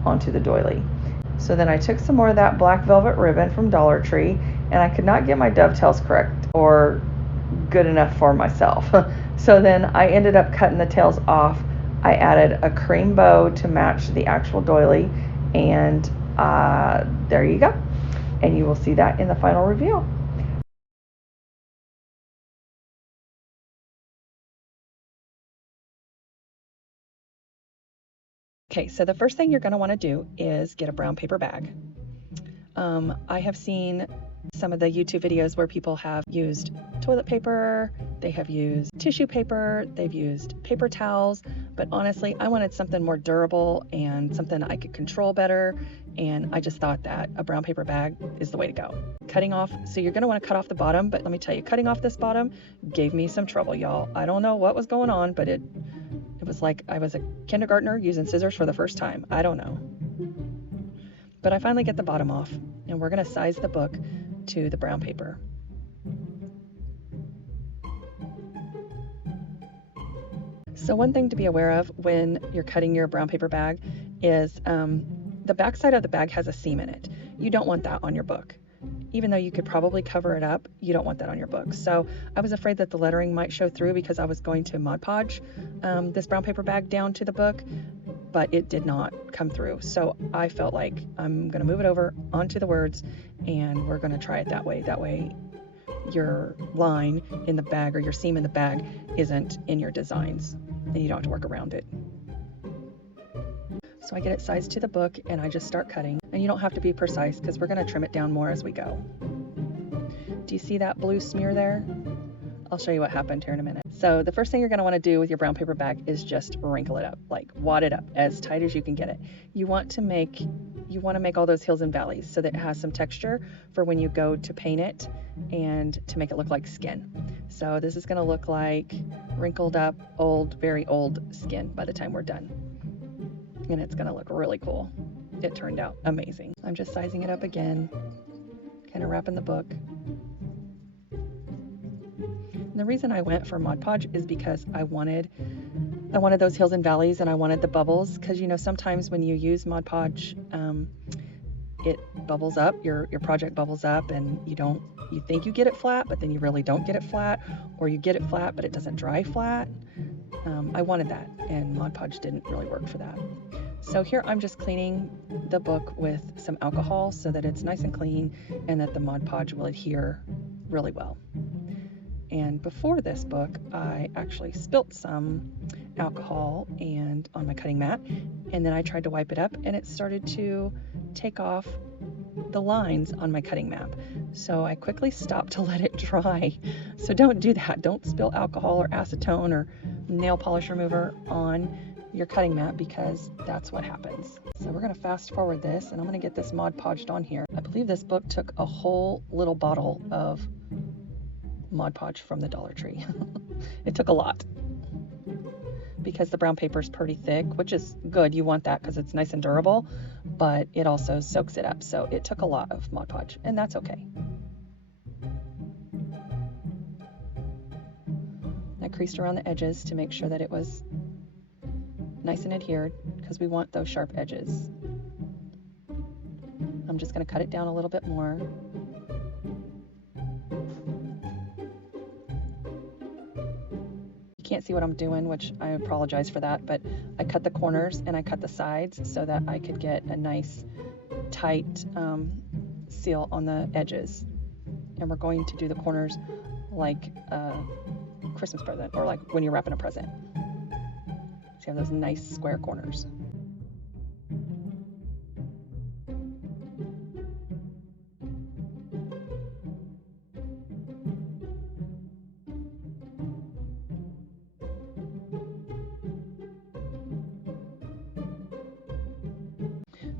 onto the doily. So then I took some more of that black velvet ribbon from Dollar Tree, and I could not get my dovetails correct or good enough for myself. So then I ended up cutting the tails off. I added a cream bow to match the actual doily, and there you go. And you will see that in the final reveal. Okay, so the first thing you're going to want to do is get a brown paper bag. I have seen some of the YouTube videos where people have used toilet paper, they have used tissue paper, they've used paper towels, but honestly, I wanted something more durable and something I could control better, and I just thought that a brown paper bag is the way to go. Cutting off, so you're going to want to cut off the bottom, but let me tell you, cutting off this bottom gave me some trouble, y'all. I don't know what was going on, but it was like I was a kindergartner using scissors for the first time. I don't know. But I finally get the bottom off, and we're going to size the book to the brown paper. So one thing to be aware of when you're cutting your brown paper bag is the back side of the bag has a seam in it. You don't want that on your book. Even though you could probably cover it up, you don't want that on your book. So I was afraid that the lettering might show through because I was going to Mod Podge this brown paper bag down to the book, but it did not come through. So I felt like I'm going to move it over onto the words and we're going to try it that way. That way your line in the bag or your seam in the bag isn't in your designs and you don't have to work around it. So I get it sized to the book and I just start cutting, and you don't have to be precise because we're going to trim it down more as we go. Do you see that blue smear there? I'll show you what happened here in a minute. So the first thing you're going to want to do with your brown paper bag is just wrinkle it up, like wad it up as tight as you can get it. You want to make all those hills and valleys so that it has some texture for when you go to paint it and to make it look like skin. So this is going to look like wrinkled up, old, very old skin by the time we're done. And it's going to look really cool. It turned out amazing. I'm just sizing it up again, kind of wrapping the book. And the reason I went for Mod Podge is because I wanted those hills and valleys, and I wanted the bubbles, because sometimes when you use Mod Podge, it bubbles up, your project bubbles up, and you think you get it flat, but then you really don't get it flat, or you get it flat but it doesn't dry flat. I wanted that, and Mod Podge didn't really work for that. So here I'm just cleaning the book with some alcohol so that it's nice and clean and that the Mod Podge will adhere really well. And before this book, I actually spilt some alcohol on my cutting mat, and then I tried to wipe it up and it started to take off the lines on my cutting mat. So I quickly stopped to let it dry. So don't do that. Don't spill alcohol or acetone or nail polish remover on your cutting mat, because that's what happens. So we're going to fast forward this, and I'm going to get this Mod Podged on here. I believe this book took a whole little bottle of Mod Podge from the Dollar Tree. It took a lot because the brown paper is pretty thick, which is good. You want that because it's nice and durable, but it also soaks it up. So it took a lot of Mod Podge, and that's okay. I creased around the edges to make sure that it was nice and adhered, because we want those sharp edges. I'm just going to cut it down a little bit more. You can't see what I'm doing, which I apologize for that, but I cut the corners and I cut the sides so that I could get a nice tight seal on the edges. And we're going to do the corners like a Christmas present, or like when you're wrapping a present. So you have those nice square corners.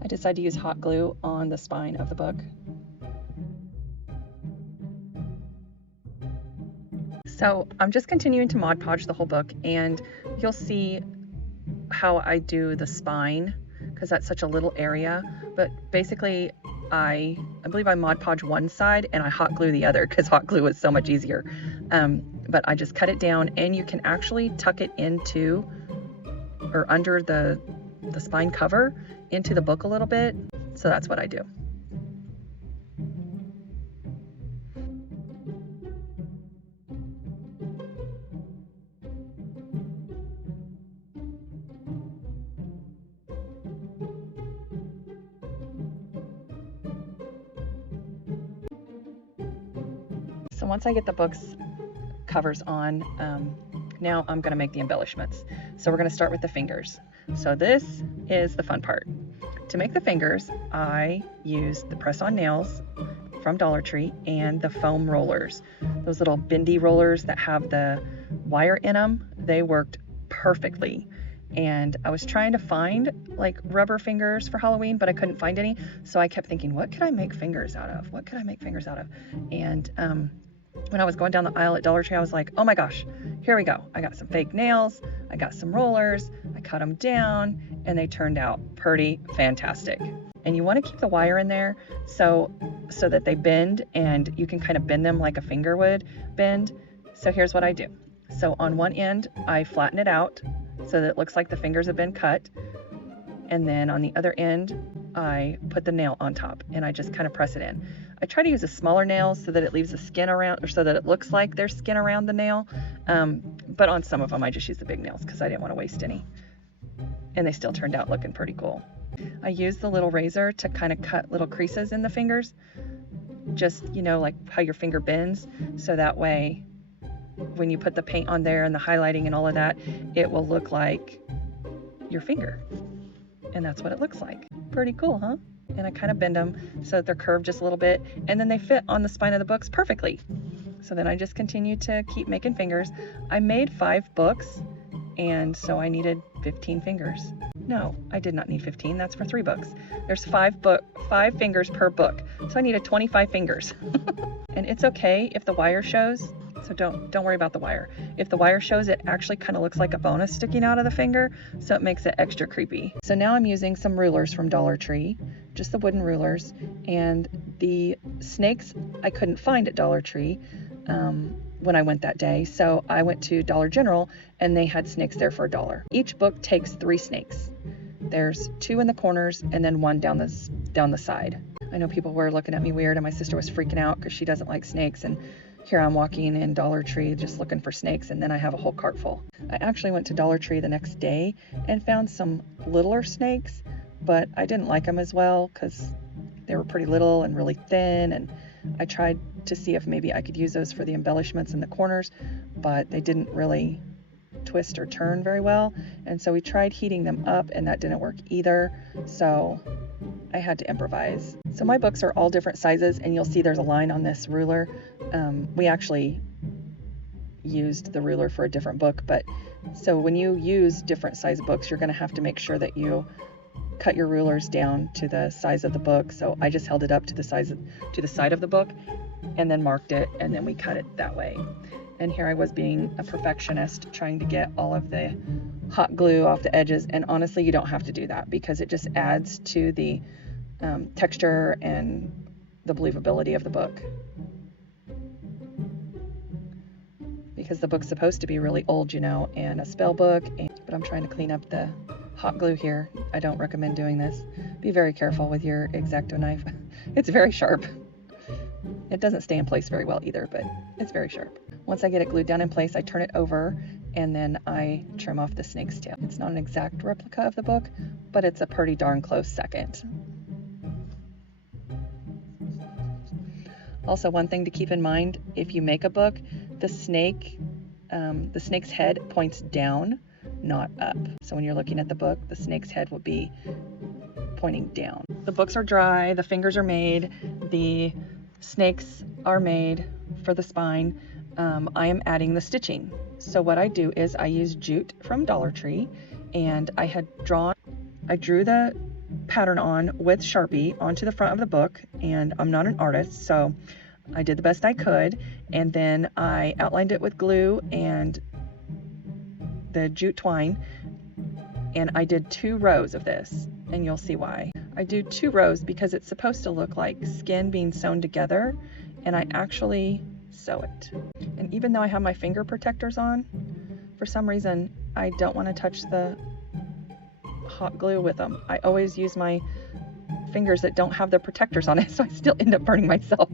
I decided to use hot glue on the spine of the book. So I'm just continuing to Mod Podge the whole book, and you'll see how I do the spine because that's such a little area. But basically I believe I Mod Podge one side and I hot glue the other because hot glue is so much easier. But I just cut it down, and you can actually tuck it into or under the spine cover into the book a little bit. So that's what I do. So once I get the book's covers on, now I'm going to make the embellishments. So we're going to start with the fingers. So this is the fun part. To make the fingers, I used the press-on nails from Dollar Tree and the foam rollers. Those little bendy rollers that have the wire in them, they worked perfectly. And I was trying to find like rubber fingers for Halloween, but I couldn't find any. So I kept thinking, what could I make fingers out of? What could I make fingers out of? And when I was going down the aisle at Dollar Tree, I was like, oh my gosh, here we go. I got some fake nails, I got some rollers, I cut them down, and they turned out pretty fantastic. And you want to keep the wire in there so that they bend, and you can kind of bend them like a finger would bend. So here's what I do. So on one end, I flatten it out so that it looks like the fingers have been cut. And then on the other end, I put the nail on top and I just kind of press it in. I try to use a smaller nail so that it leaves the skin around, or so that it looks like there's skin around the nail. But on some of them, I just use the big nails because I didn't want to waste any. And they still turned out looking pretty cool. I used the little razor to kind of cut little creases in the fingers, just, you know, like how your finger bends, so that way when you put the paint on there and the highlighting and all of that, it will look like your finger. And that's what it looks like. Pretty cool, huh? And I kind of bend them so that they're curved just a little bit, and then they fit on the spine of the books perfectly. So then I just continue to keep making fingers. I made 5 books, and so I needed 15 fingers. No, I did not need 15. That's for 3 books. There's 5 fingers per book, so I needed 25 fingers. And it's okay if the wire shows. So don't worry about the wire. If the wire shows, it actually kind of looks like a bonus sticking out of the finger, so it makes it extra creepy. So now I'm using some rulers from Dollar Tree, just the wooden rulers, and the snakes I couldn't find at Dollar Tree when I went that day, so I went to Dollar General and they had snakes there for $1. Each book takes 3 snakes. There's 2 in the corners and then 1 down the side. I know people were looking at me weird, and my sister was freaking out because she doesn't like snakes, and here I'm walking in Dollar Tree just looking for snakes, and then I have a whole cart full. I actually went to Dollar Tree the next day and found some littler snakes, but I didn't like them as well because they were pretty little and really thin, and I tried to see if maybe I could use those for the embellishments in the corners, but they didn't really twist or turn very well, and so we tried heating them up and that didn't work either, so I had to improvise. So my books are all different sizes, and you'll see there's a line on this ruler. We actually used the ruler for a different book, but so when you use different size books, you're going to have to make sure that you cut your rulers down to the size of the book. So I just held it up to the side of the book and then marked it, and then we cut it that way. And here I was being a perfectionist, trying to get all of the hot glue off the edges, and honestly you don't have to do that because it just adds to the texture and the believability of the book, because the book's supposed to be really old, you know, and a spell book, but I'm trying to clean up the hot glue here. I don't recommend doing this. Be very careful with your X-Acto knife. It's very sharp. It doesn't stay in place very well either, but it's very sharp. Once I get it glued down in place, I turn it over and then I trim off the snake's tail. It's not an exact replica of the book, but it's a pretty darn close second. Also, one thing to keep in mind, if you make a book, the snake's head points down, not up. So when you're looking at the book, the snake's head will be pointing down. The books are dry, the fingers are made, the snakes are made for the spine. I am adding the stitching. So what I do is I use jute from Dollar Tree, and I drew the pattern on with Sharpie onto the front of the book, and I'm not an artist, so I did the best I could, and then I outlined it with glue and the jute twine, and I did 2 rows of this, and you'll see why. I do 2 rows because it's supposed to look like skin being sewn together, and I actually sew it. And even though I have my finger protectors on, for some reason I don't want to touch the hot glue with them. I always use my fingers that don't have the protectors on it, so I still end up burning myself.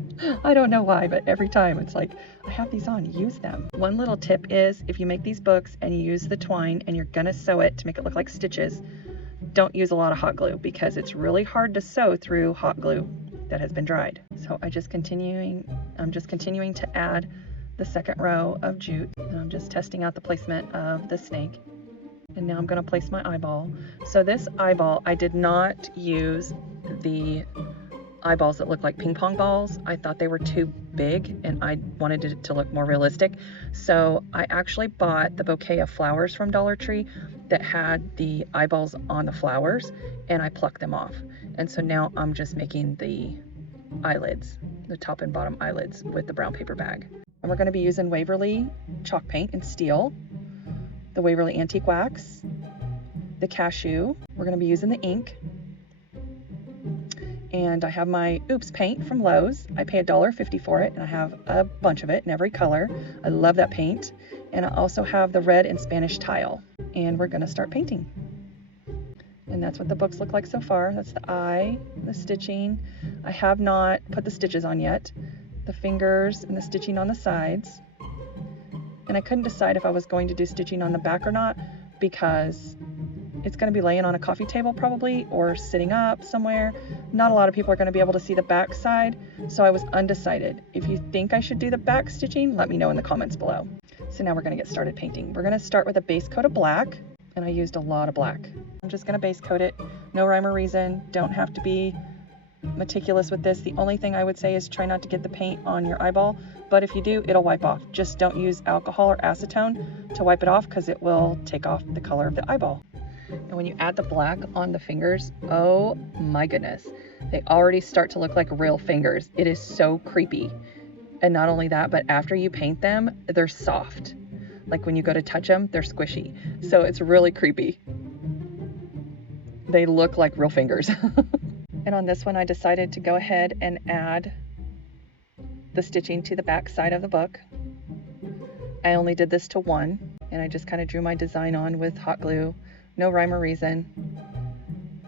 I don't know why, but every time it's like, I have these on, use them. One little tip is, if you make these books and you use the twine and you're gonna sew it to make it look like stitches, don't use a lot of hot glue because it's really hard to sew through hot glue that has been dried. So I'm just continuing to add the second row of jute, and I'm just testing out the placement of the snake. And now I'm going to place my eyeball. So this eyeball, I did not use the eyeballs that look like ping pong balls. I thought they were too big and I wanted it to look more realistic. So I actually bought the bouquet of flowers from Dollar Tree that had the eyeballs on the flowers, and I plucked them off. And so now I'm just making the eyelids, the top and bottom eyelids, with the brown paper bag. And we're going to be using Waverly chalk paint and steel, the Waverly Antique Wax, the cashew. We're going to be using the ink. And I have my Oops paint from Lowe's. I pay $1.50 for it, and I have a bunch of it in every color. I love that paint. And I also have the red and Spanish tile, and we're gonna start painting. And that's what the books look like so far. That's the eye, the stitching. I have not put the stitches on yet. The fingers and the stitching on the sides. And I couldn't decide if I was going to do stitching on the back or not, because it's going to be laying on a coffee table probably, or sitting up somewhere. Not a lot of people are going to be able to see the back side, so I was undecided. If you think I should do the back stitching, let me know in the comments below. So now we're going to get started painting. We're going to start with a base coat of black, and I used a lot of black. I'm just going to base coat it. No rhyme or reason. Don't have to be meticulous with this. The only thing I would say is try not to get the paint on your eyeball, but if you do, it'll wipe off. Just don't use alcohol or acetone to wipe it off, because it will take off the color of the eyeball. And when you add the black on the fingers, oh my goodness, they already start to look like real fingers. It is so creepy. And not only that, but after you paint them, they're soft. Like when you go to touch them, they're squishy. So it's really creepy. They look like real fingers. And on this one, I decided to go ahead and add the stitching to the back side of the book. I only did this to one, and I just kind of drew my design on with hot glue. No rhyme or reason.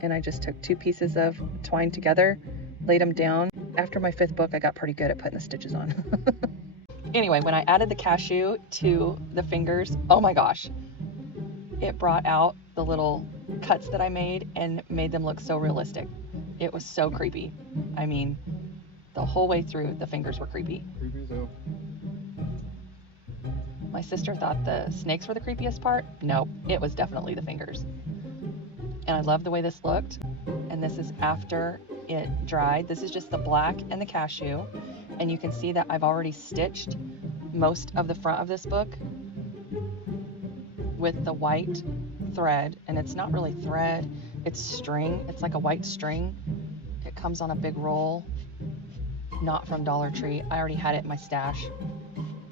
And I just took 2 pieces of twine together, laid them down. After my 5th book, I got pretty good at putting the stitches on. Anyway, when I added the cashew to the fingers, oh my gosh, it brought out the little cuts that I made and made them look so realistic. It was so creepy. I mean, the whole way through, the fingers were creepy. Creepy as hell. My sister thought the snakes were the creepiest part. No, it was definitely the fingers. And I love the way this looked. And this is after it dried. This is just the black and the cashew. And you can see that I've already stitched most of the front of this book with the white thread. And it's not really thread, it's string. It's like a white string. It comes on a big roll, not from Dollar Tree. I already had it in my stash.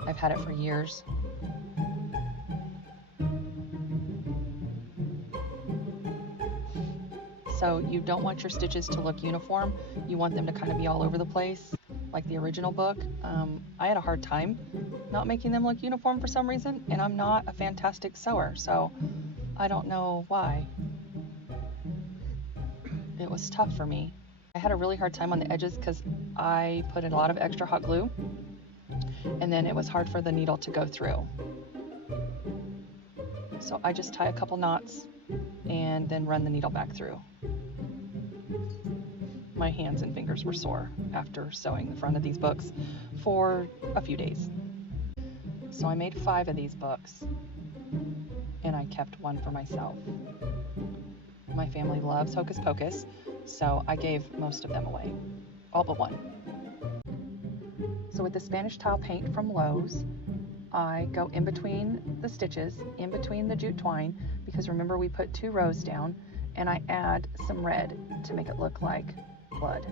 I've had it for years. So you don't want your stitches to look uniform. You want them to kind of be all over the place, like the original book. I had a hard time not making them look uniform for some reason, and I'm not a fantastic sewer, so I don't know why. It was tough for me. I had a really hard time on the edges because I put in a lot of extra hot glue, and then it was hard for the needle to go through. So I just tie a couple knots and then run the needle back through. My hands and fingers were sore after sewing the front of these books for a few days. So I made 5 of these books, and I kept 1 for myself. My family loves Hocus Pocus, so I gave most of them away, all but 1. So with the Spanish tile paint from Lowe's, I go in between the stitches, in between the jute twine, because remember we put 2 rows down, and I add some red to make it look like blood.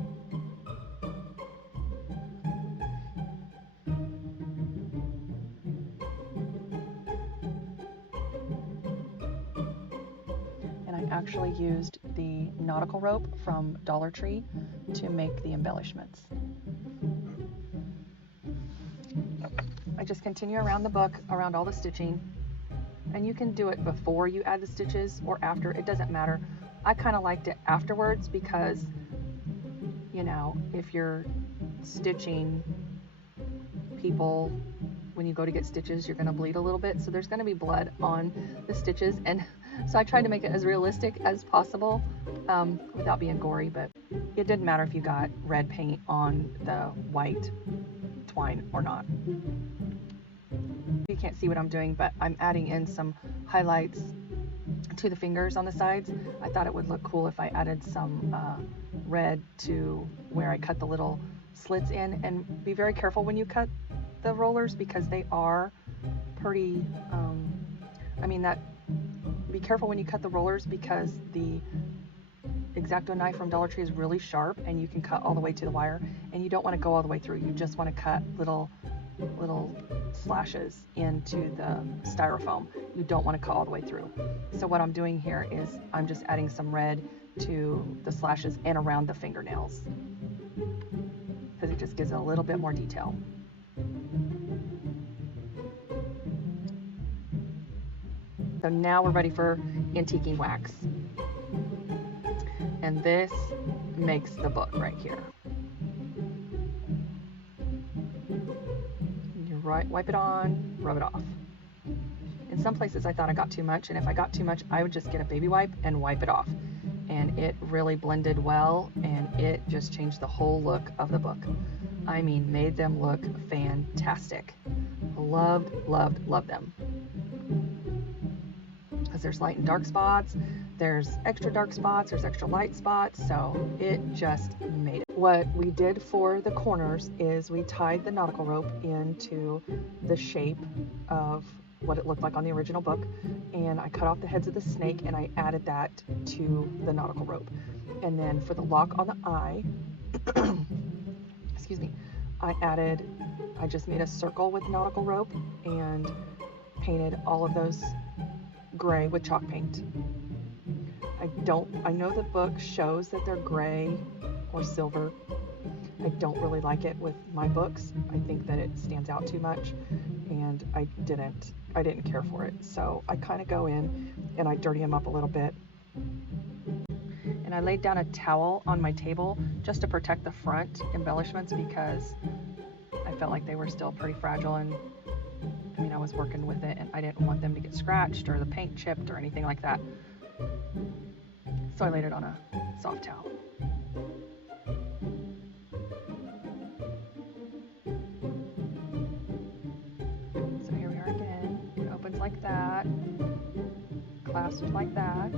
And I actually used the nautical rope from Dollar Tree to make the embellishments. I just continue around the book, around all the stitching, and you can do it before you add the stitches or after, it doesn't matter. I kind of liked it afterwards because, you know, if you're stitching people, when you go to get stitches, you're going to bleed a little bit, so there's going to be blood on the stitches, and so I tried to make it as realistic as possible without being gory, but it didn't matter if you got red paint on the white twine or not. You can't see what I'm doing, but I'm adding in some highlights to the fingers on the sides. I thought it would look cool if I added some red to where I cut the little slits in, and be very careful when you cut the rollers because they are pretty, be careful when you cut the rollers because the X-Acto knife from Dollar Tree is really sharp and you can cut all the way to the wire, and you don't want to go all the way through. You just want to cut little slashes into the styrofoam. You don't want to cut all the way through. So what I'm doing here is I'm just adding some red to the slashes and around the fingernails because it just gives it a little bit more detail. So now we're ready for antiquing wax. And this makes the book right here. You wipe it on, rub it off. In some places I thought I got too much, and if I got too much, I would just get a baby wipe and wipe it off. And it really blended well, and it just changed the whole look of the book. I mean, made them look fantastic. Loved, loved, loved them. Because there's light and dark spots, there's extra dark spots, there's extra light spots, so it just made it. What we did for the corners is we tied the nautical rope into the shape of what it looked like on the original book, and I cut off the heads of the snake and I added that to the nautical rope. And then for the lock on the eye, excuse me, I just made a circle with nautical rope and painted all of those gray with chalk paint. I know the book shows that they're gray or silver. I don't really like it with my books. I think that it stands out too much, and I didn't care for it. So I kind of go in and I dirty them up a little bit. And I laid down a towel on my table just to protect the front embellishments, because I felt like they were still pretty fragile, and I mean, I was working with it and I didn't want them to get scratched or the paint chipped or anything like that. So I laid it on a soft towel. So here we are again. It opens like that, clasped like that.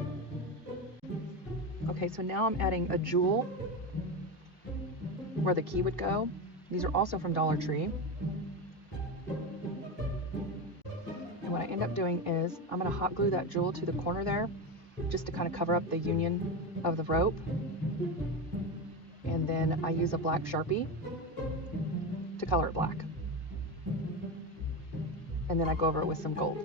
Okay, so now I'm adding a jewel where the key would go. These are also from Dollar Tree. And what I end up doing is I'm going to hot glue that jewel to the corner there, just to kind of cover up the union of the rope. And then I use a black Sharpie to color it black. And then I go over it with some gold.